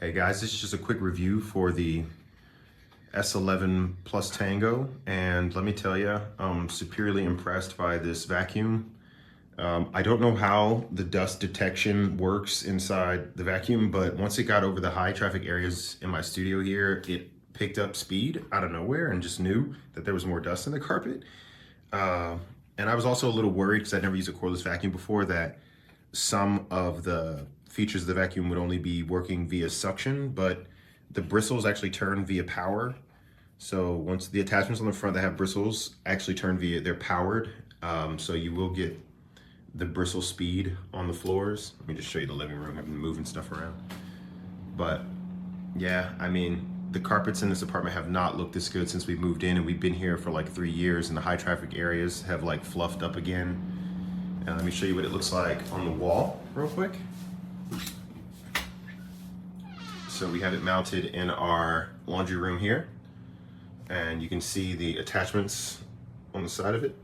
Hey guys, this is just a quick review for the S11 Plus Tango, and let me tell you, I'm superiorly impressed by this vacuum. I don't know how the dust detection works inside the vacuum, but once it got over the high traffic areas in my studio here, it picked up speed out of nowhere and just knew that there was more dust in the carpet. And I was also a little worried because I'd never used a cordless vacuum before that some of the features of the vacuum would only be working via suction, but the bristles actually turn via power. So once the attachments on the front that have bristles actually turn they're powered. So you will get the bristle speed on the floors. Let me just show you the living room. I've been moving stuff around. But yeah, I mean, the carpets in this apartment have not looked this good since we moved in, and we've been here for like 3 years, and the high traffic areas have like fluffed up again. And let me show you what it looks like on the wall real quick. So we have it mounted in our laundry room here, and you can see the attachments on the side of it.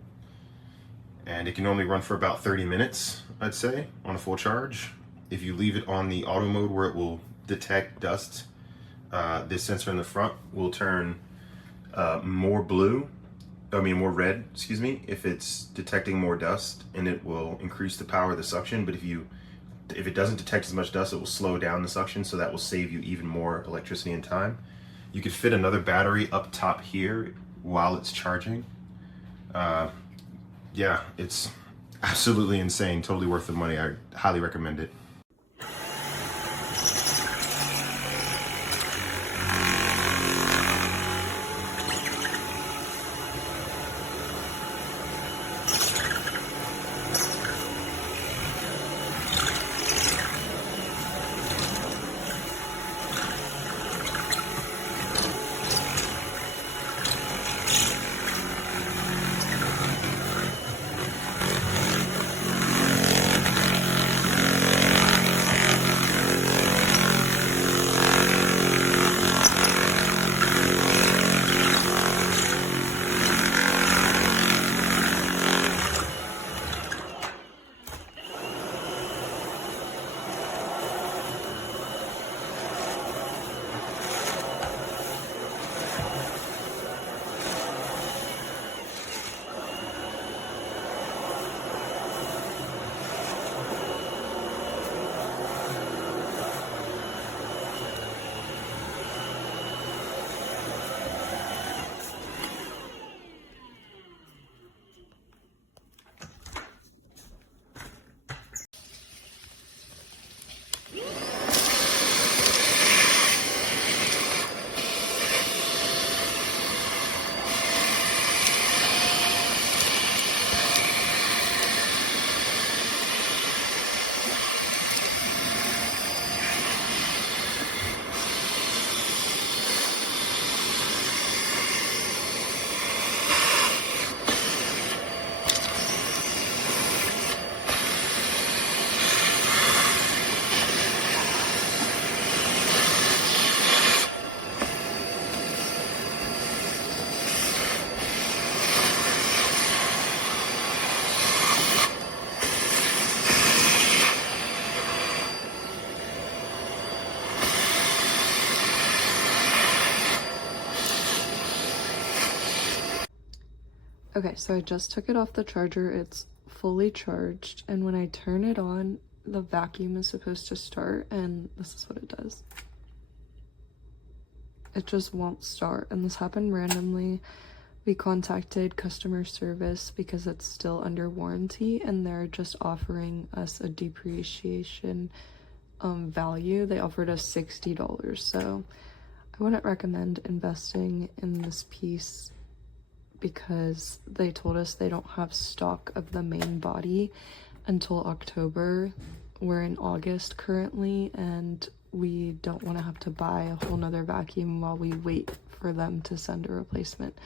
And it can only run for about 30 minutes, I'd say, on a full charge. If you leave it on the auto mode where it will detect dust, this sensor in the front will turn more red, excuse me, if it's detecting more dust, and it will increase the power of the suction. But if it doesn't detect as much dust, it will slow down the suction, so that will save you even more electricity and time. You could fit another battery up top here while it's charging. Yeah, it's absolutely insane, totally worth the money. I highly recommend it. Okay, so I just took it off the charger. It's fully charged, and when I turn it on, the vacuum is supposed to start, and this is what it does. It just won't start, and this happened randomly. We contacted customer service because it's still under warranty, and they're just offering us a depreciation value. They offered us $60, so I wouldn't recommend investing in this piece because they told us they don't have stock of the main body until October. We're in August currently, and we don't want to have to buy a whole nother vacuum while we wait for them to send a replacement.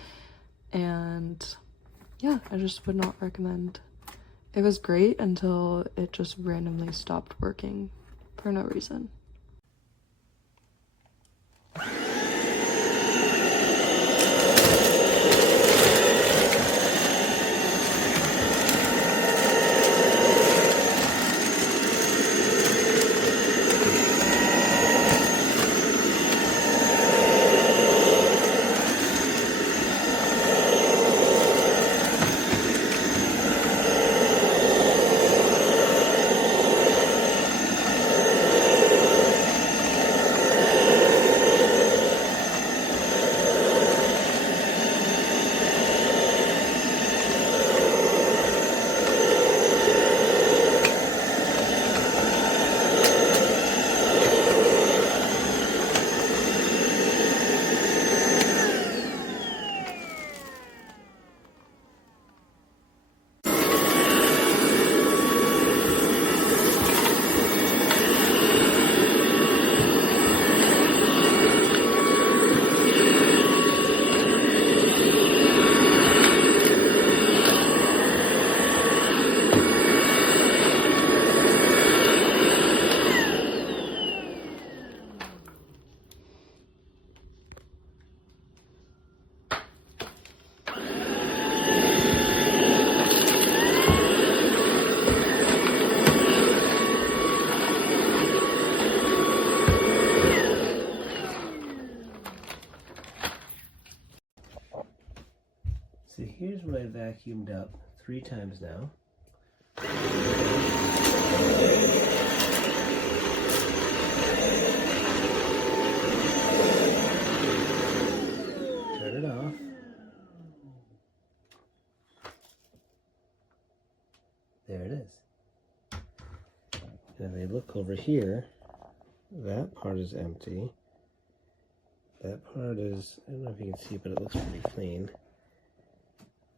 And yeah, I just would not recommend. It was great until it just randomly stopped working for no reason. So here's what I vacuumed up 3 times now. Turn it off. There it is. And if I look over here, that part is empty. That part is, I don't know if you can see, but it looks pretty clean.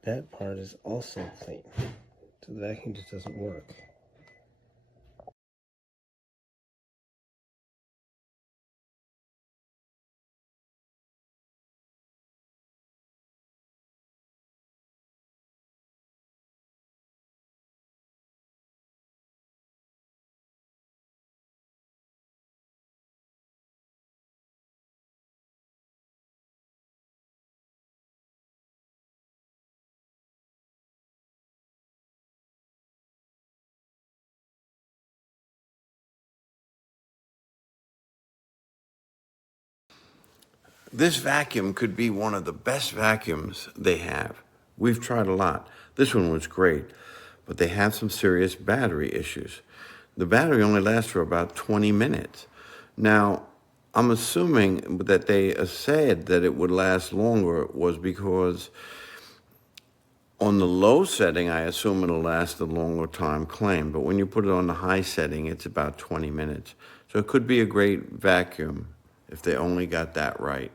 That part is also clean. So the vacuum just doesn't work. This vacuum could be one of the best vacuums they have. We've tried a lot. This one was great, but they have some serious battery issues. The battery only lasts for about 20 minutes. Now, I'm assuming that they said that it would last longer was because on the low setting, I assume it'll last a longer time claim, but when you put it on the high setting, it's about 20 minutes. So it could be a great vacuum if they only got that right.